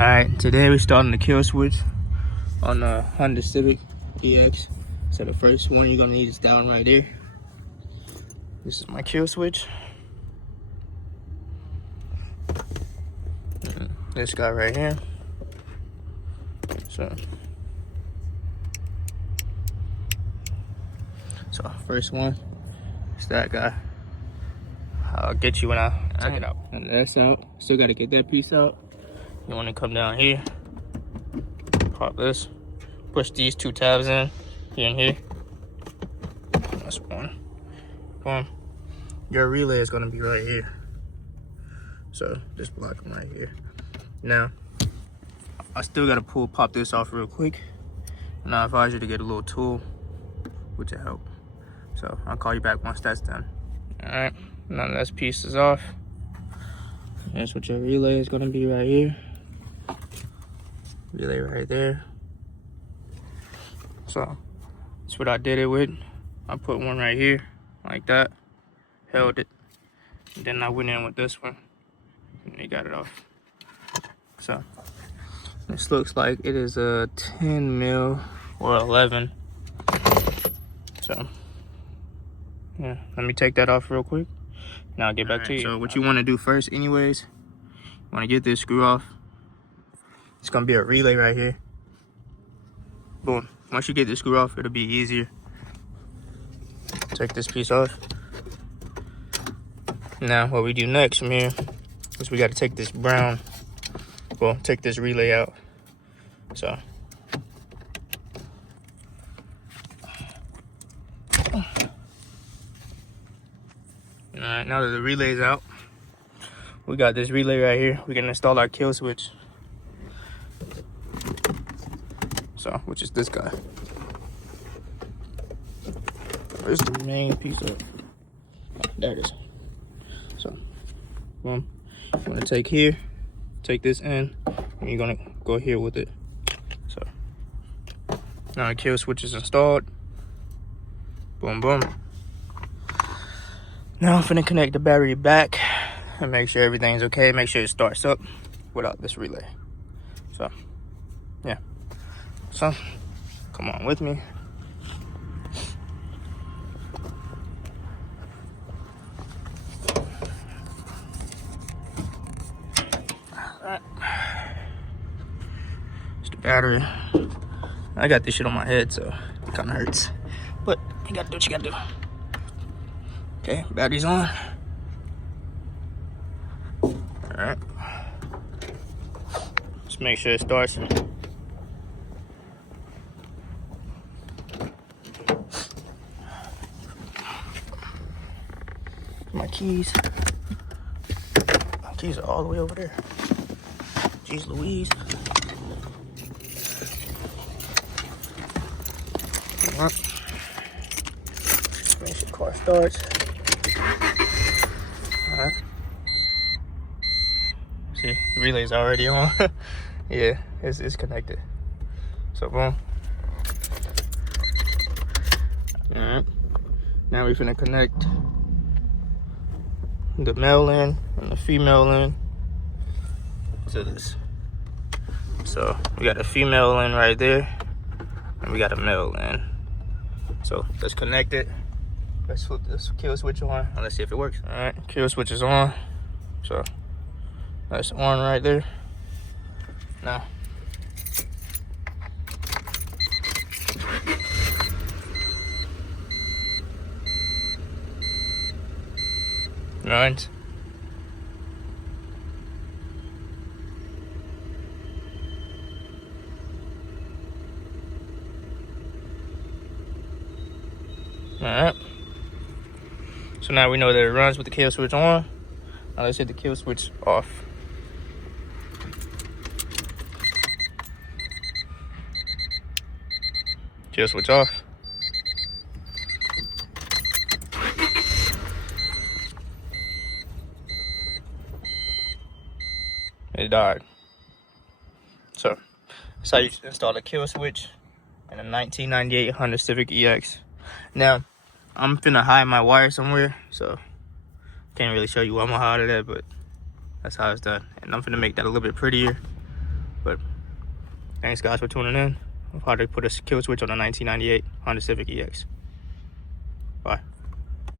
Alright, today we're starting the kill switch on the Honda Civic EX. So the first one you're gonna need is down right there. This is my kill switch. And this guy right here. So first one is that guy. I'll get you when I take it out. And that's out. Still gotta get that piece out. You wanna come down here, pop this, push these two tabs in, here and here. That's one. Boom. Your relay is gonna be right here. So just block them right here. Now, I still gotta pop this off real quick. And I advise you to get a little tool, which will help. So I'll call you back once that's done. All right, now this piece is off. That's what your relay is gonna be right here. Relay right there. So that's what I did it with. I put one right here, like that, held it, and then I went in with this one, and they got it off. So this looks like it is a 10 mil or 11. So yeah, let me take that off real quick. Now I'll get back to you. So what you want to do first, anyways, you want to get this screw off. It's gonna be a relay right here. Boom. Once you get the screw off, it'll be easier. Take this piece off. Now what we do next from here is we got to take this brown, well, take this relay out. So alright, now that the relay's out, we got this relay right here. We can install our kill switch. So, which is this guy. Where's the main piece of it? Oh, there it is. So, boom. You want to take this in, and you're gonna go here with it. So, now the kill switch is installed. Boom, boom. Now I'm finna connect the battery back and make sure everything's okay. Make sure it starts up without this relay. So, yeah. So, come on with me. Alright. It's the battery. I got this shit on my head, so it kind of hurts. But you gotta do what you gotta do. Okay, battery's on. Alright. Just make sure it starts. My keys. My keys are all the way over there. Jeez Louise. Make sure the car starts. Alright. See, the relay's already on. Yeah, it's connected. So boom. Alright. Now we're finna connect the male end and the female end to this. So we got a female end right there, and we got a male end. So let's connect it. Let's flip this kill switch on and let's see if it works. All right, kill switch is on. So that's on right there. Now right. Alright. So now we know that it runs with the kill switch on. Now let's hit the kill switch off. Kill switch off. It died. So that's how you install a kill switch in a 1998 Honda Civic EX. Now I'm finna hide my wire somewhere, so can't really show you where I'm gonna hide it at, but that's how it's done. And I'm finna make that a little bit prettier But thanks guys for tuning in. I'll probably put a kill switch on the 1998 Honda Civic EX. Bye.